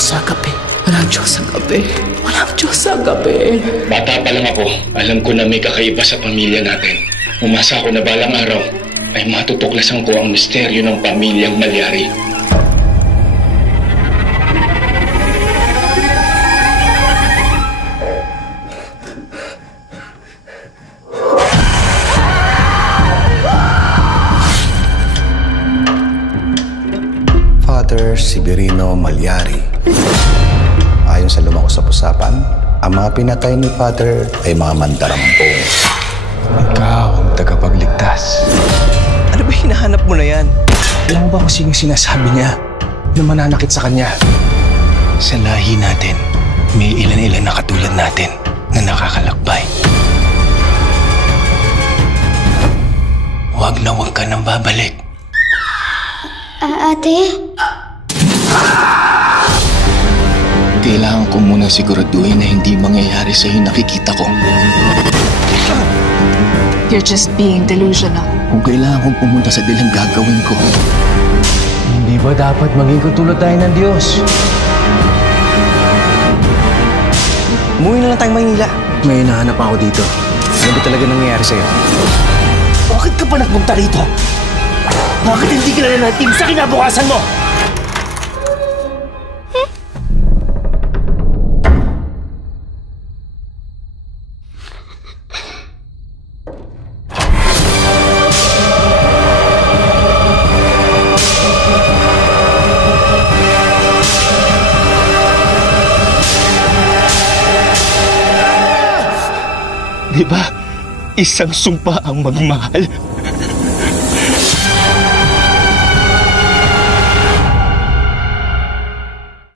Diyos sa gabi. Walang Diyos sa gabi. Walang Diyos sa gabi. Bata pa lang ako, alam ko na may kakaiba sa pamilya natin. Umasa ako na balang araw ay matutuklasan ko ang misteryo ng pamilyang Malyari. Father Severino Malyari. Ayon sa lumang usap-usapan, ang mga pinatay ni Father ay mga mandarampong. Ikaw ang tagapagligtas. Ano ba hinahanap mo na yan? Alam mo ba kung sino sinasabi niya na mananakit sa kanya? Sa lahi natin, may ilan-ilan na katulad natin na nakakalakbay. Huwag na huwag ka nang babalik. Ate? Kailangan ko muna siguraduhin na hindi mangyayari sa'yo nakikita ko. You're just being delusional. Kung kailangan kong pumunta sa dilim, gagawin ko. Hindi ba dapat maging katulad tayo ng Diyos? Umuwi na lang tayong Maynila. May hinahanap ako dito. Ano ba talaga nangyayari sa'yo? Bakit ka pa nagpunta rito? Bakit hindi ka na natin sa kinabukasan mo? Di ba? Isang sumpa ang magmahal.